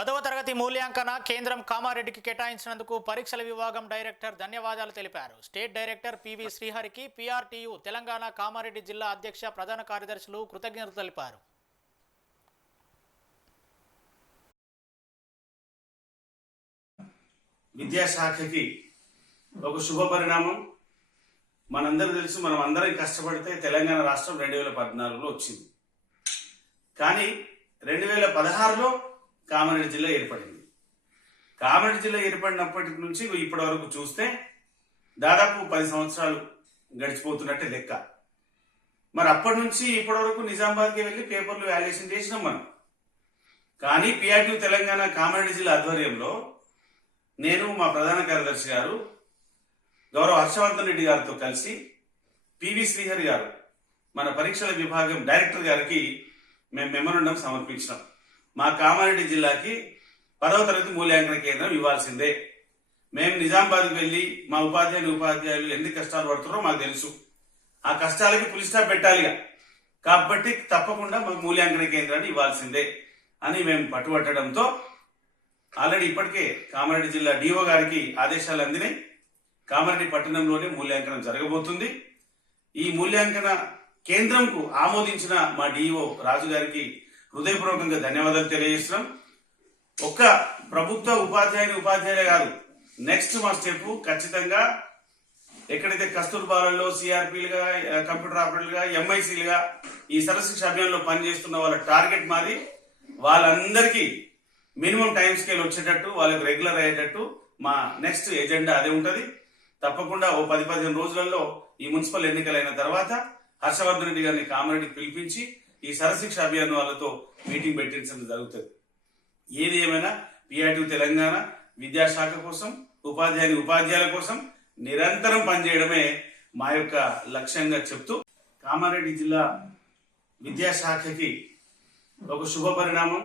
పదవ తరగతి మూల్యాంకన కేంద్రం కామారెడ్డికి కేటాయించినందుకు పరీక్షల విభాగం డైరెక్టర్ ధన్యవాదాలు తెలిపారు. స్టేట్ డైరెక్టర్ పివి శ్రీహరికి పిఆర్టీయు తెలంగాణ కామారెడ్డి జిల్లా అధ్యక్ష ప్రధాన కార్యదర్శులు కృతజ్ఞతలు తెలిపారు. విద్యాశాఖకి ఒక శుభ పరిణామం. మనందరూ తెలుసు మనం అందరం కష్టపడితే తెలంగాణ రాష్ట్రం రెండు వేల పద్నాలుగులో వచ్చింది. కానీ రెండు వేల పదహారులో కామారెడ్డి జిల్లా ఏర్పడింది. కామారెడ్డి జిల్లా ఏర్పడినప్పటి నుంచి ఇప్పటి వరకు చూస్తే దాదాపు పది సంవత్సరాలు గడిచిపోతున్నట్టే లెక్క. మరి అప్పటి నుంచి ఇప్పటి వరకు నిజామాబాద్కి వెళ్ళి పేపర్లు వాల్యుయేషన్ చేసినాం మనం. కానీ పిఆర్టీ తెలంగాణ కామారెడ్డి జిల్లా ఆధ్వర్యంలో నేను మా ప్రధాన కార్యదర్శి గారు గౌరవ హర్షవర్ధన్ రెడ్డి గారితో కలిసి పివి శ్రీహరి గారు మన పరీక్షల విభాగం డైరెక్టర్ గారికి మేము మెమరండం సమర్పించినాం. మా కామారెడ్డి జిల్లాకి పదవ తరగతి మూల్యాంకన కేంద్రం ఇవ్వాల్సిందే. మేము నిజామాబాద్కి వెళ్ళి మా ఉపాధ్యాయులు ఉపాధ్యాయులు ఎన్ని కష్టాలు పడుతున్నారో మాకు తెలుసు. ఆ కష్టాలకి పులి స్టాప్ పెట్టాలిగా. కాబట్టి తప్పకుండా మాకు మూల్యాంకన కేంద్రాన్ని ఇవ్వాల్సిందే అని మేము పట్టుబట్టడంతో ఆల్రెడీ ఇప్పటికే కామారెడ్డి జిల్లా డిఓ గారికి ఆదేశాలు అందినాయి. కామారెడ్డి పట్టణంలోనే మూల్యాంకనం జరగబోతుంది. ఈ మూల్యాంకన కేంద్రంకు ఆమోదించిన మా డిఓ రాజు గారికి హృదయపూర్వకంగా ధన్యవాదాలు తెలియజేస్తున్నాం. ఒక్క ప్రభుత్వ ఉపాధ్యాయుని ఉపాధ్యాయులే కాదు నెక్స్ట్ మా స్టెప్ ఖచ్చితంగా ఎక్కడైతే కస్తూర్బాలలో సిఆర్పీలుగా కంప్యూటర్ ఆపరేటర్లుగా ఎంఐసీలుగా ఈ సరశిక్ష అభియాన్లో పనిచేస్తున్న వాళ్ళ టార్గెట్ మాది. వాళ్ళందరికీ మినిమం టైం స్కేల్ వచ్చేటట్టు వాళ్ళకి రెగ్యులర్ అయ్యేటట్టు మా నెక్స్ట్ ఎజెండా అదే ఉంటుంది. తప్పకుండా ఓ పది పదిహేను రోజులలో ఈ మున్సిపల్ ఎన్నికలైన తర్వాత హర్షవర్ధన్ రెడ్డి గారిని కామారెడ్డికి పిలిపించి ఈ సరశిక్ష అభియాన్ వాళ్ళతో మీటింగ్ పెట్టించడం జరుగుతుంది. ఏది ఏమైనా పిఆర్టీ తెలంగాణ విద్యాశాఖ కోసం ఉపాధ్యాయుని ఉపాధ్యాయుల కోసం నిరంతరం పనిచేయడమే మా యొక్క లక్ష్యంగా చెప్తూ కామారెడ్డి జిల్లా విద్యాశాఖకి ఒక శుభ పరిణామం